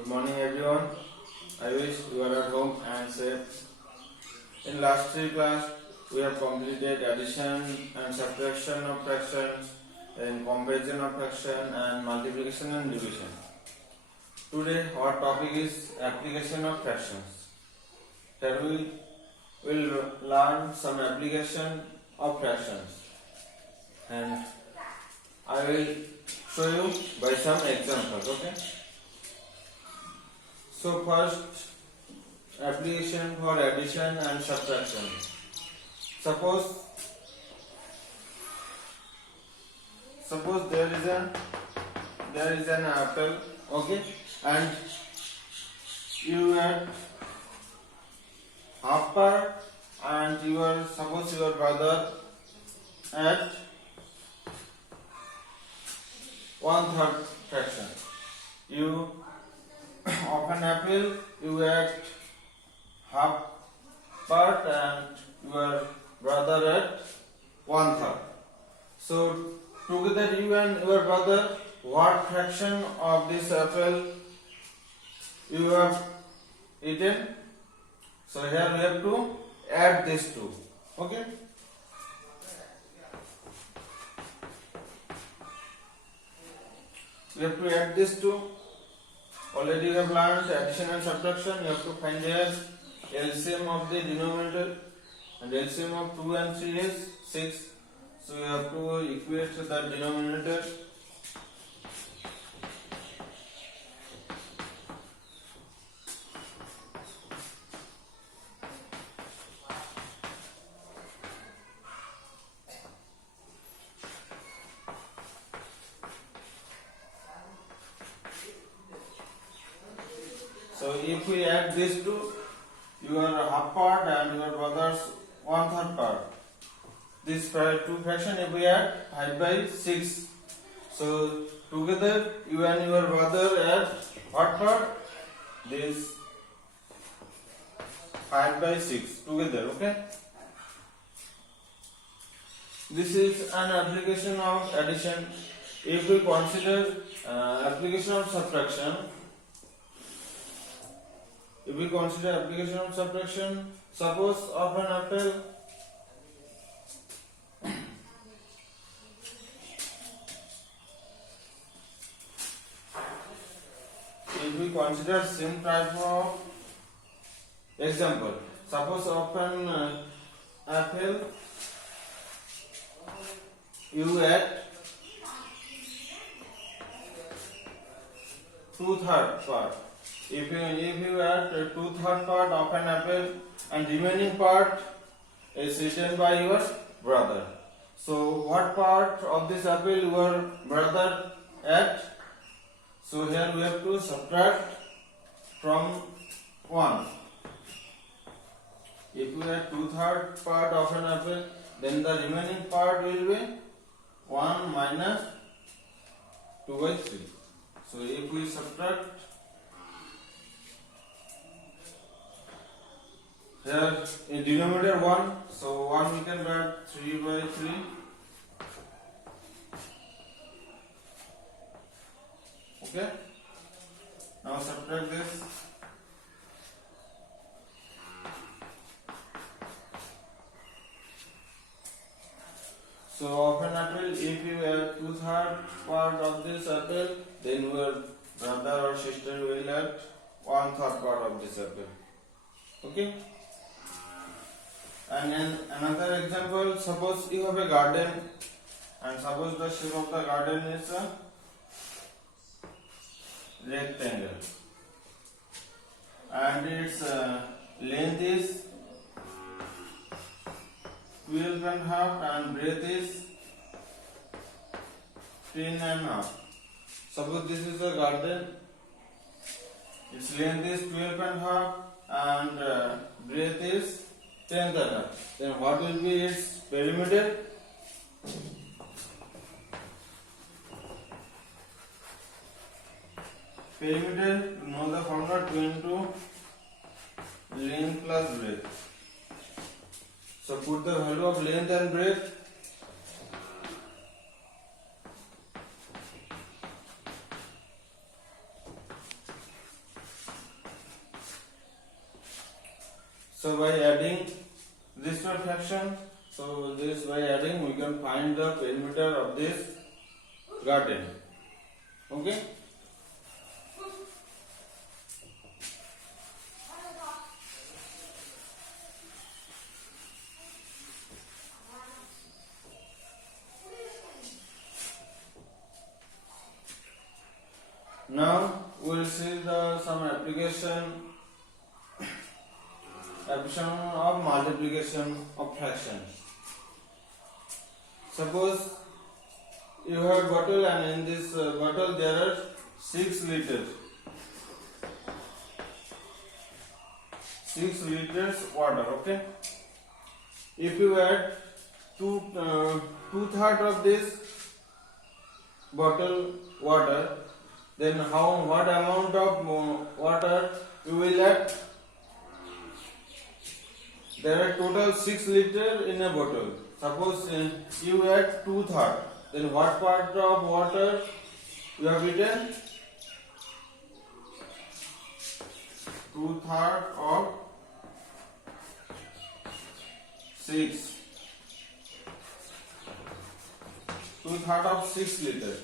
Good morning everyone. I wish you are at home and safe. In last three class we have completed addition and subtraction of fractions, then comparison of fraction and multiplication and division. Today our topic is application of fractions. Here we will learn some application of fractions and I will show you by some examples. Okay. So first application for addition and subtraction. Suppose there is an apple, okay, and you add half part and suppose your brother add 1/3 fraction. You of an apple you add half part and your brother add 1/3. So together you and your brother, what fraction of this apple you have eaten? So here we have to add these two. Okay. We have to add these two. Already you have learned addition and subtraction. You have to find here LCM of the denominator, and LCM of 2 and 3 is 6. So you have to equate the denominator. So if we add these two, your half part and your brother's 1/3 part, this two fraction if we add 5/6. So together you and your brother add what part? This 5/6 together. Okay. This is an application of addition. If we consider application of subtraction. If we consider application of subtraction, suppose of an apple if we consider same type of example, suppose of an apple you add 2/3 part. If you add 2/3 part of an apple and remaining part is eaten by your brother. So what part of this apple your brother ate? So here we have to subtract from 1. If you add 2/3 part of an apple, then the remaining part will be 1 minus 2/3. So if we subtract here in denominator 1, so 1 we can write 3/3. Okay. Now subtract this. So of an apple, if you add 2/3 part of this apple, then your brother or sister will add 1/3 part of this apple. Okay. And then another example, suppose you have a garden and suppose the shape of the garden is a rectangle and its length is 12.5 and breadth is 10.5. Suppose this is a garden, its length is 12.5 and breadth is 10.5. Then what will be its perimeter? Perimeter, you know the formula 2 into length plus breadth. So put the value of length and breadth. So by adding this to a fraction, so this by adding we can find the perimeter of this garden. Okay. Now we will see some application of multiplication of fractions. Suppose you have bottle and in this bottle there are 6 liters. 6 liters water. Okay. If you add two-thirds of this bottle water, then what amount of water you will add? There are total 6 liters in a bottle. Suppose you add two-thirds, then what part of water you have written? Two-thirds of 6. Two-thirds of 6 liters.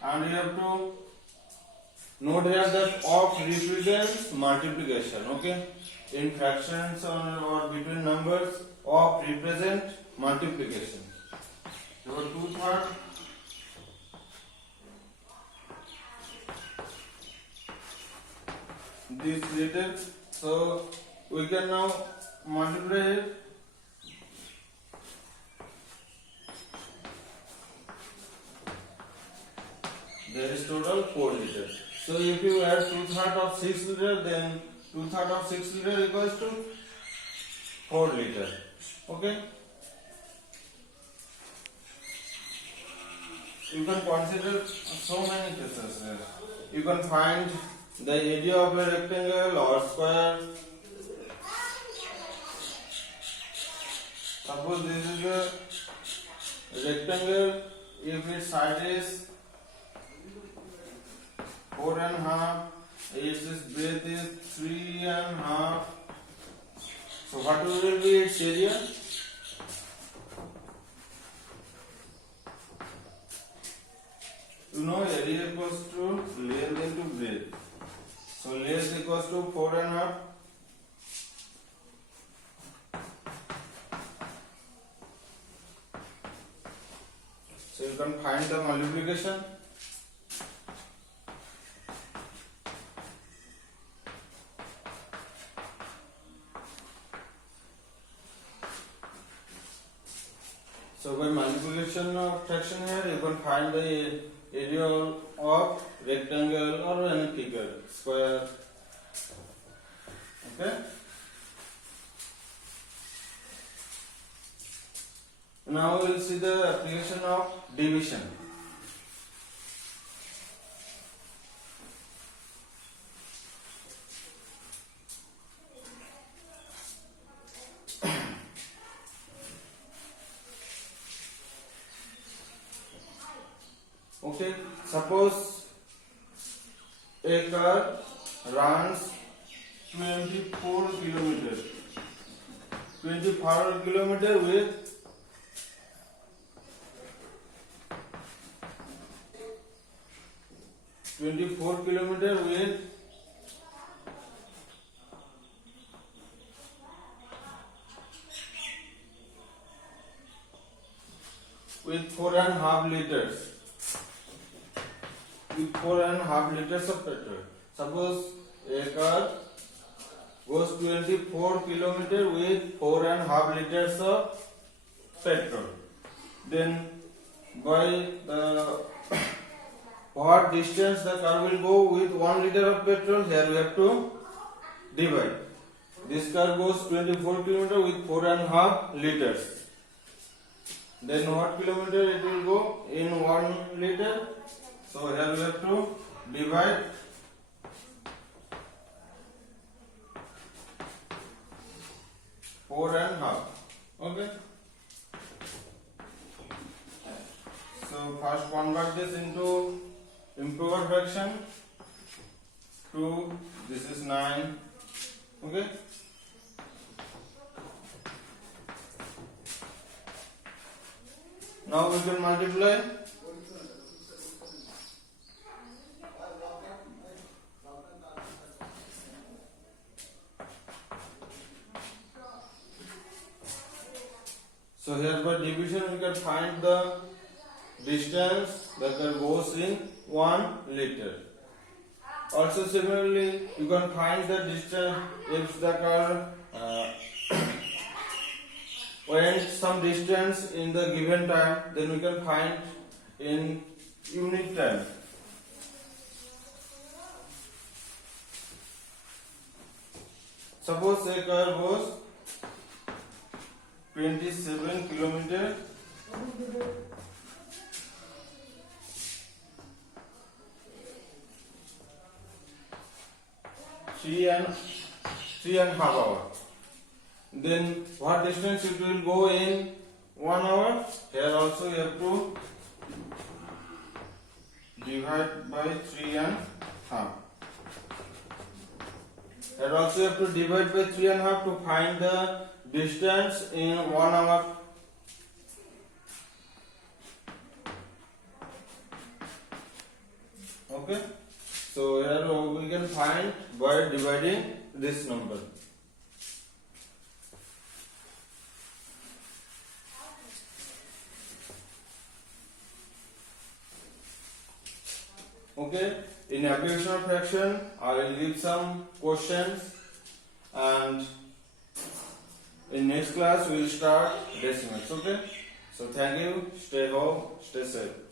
And you have to note here that of represents multiplication. Okay, in fractions or between numbers, of represent multiplication. So 2/3 this liter. So we can now multiply it. There is total 4 liters. So if you add 2/3 of 6 liters, then 2/3 of 6 liters equals to 4 liters. Okay. You can consider so many cases here. You can find the area of a rectangle or square. Suppose this is a rectangle. If its side is 4.5, its breadth is 3.5. So what will be its area? You know area equals to length into breadth. So length equals to 4.5. So you can find the multiplication. So by multiplication of fraction here, you can find the area of rectangle or any figure, square. Okay. Now we will see the application of division. Okay, suppose a car runs 24 kilometers. 24 kilometers with 24 kilometers with 4.5 liters. With 4.5 liters of petrol. Suppose a car goes 24 kilometers with 4.5 liters of petrol. Then by the what distance the car will go with 1 liter of petrol, here we have to divide. This car goes 24 kilometers with 4.5 liters. Then what kilometer it will go in 1 liter? So here we have to divide 4.5. Okay. So first convert this into improper fraction. 2. This is 9. Okay. Now we can multiply. So here by division we can find the distance that goes in 1 liter. Also similarly you can find the distance if the car went some distance in the given time, then we can find in unit time. Suppose a car goes 27 kilometer three and a half hour. Then what distance it will go in 1 hour? Here also you have to divide by 3 and half. Here also you have to divide by 3 and half to find the distance in 1 hour. Okay. So here we can find by dividing this number. Okay, in application of fraction, I will give some questions, and in next class we will start decimals. Okay, so thank you. Stay home, stay safe.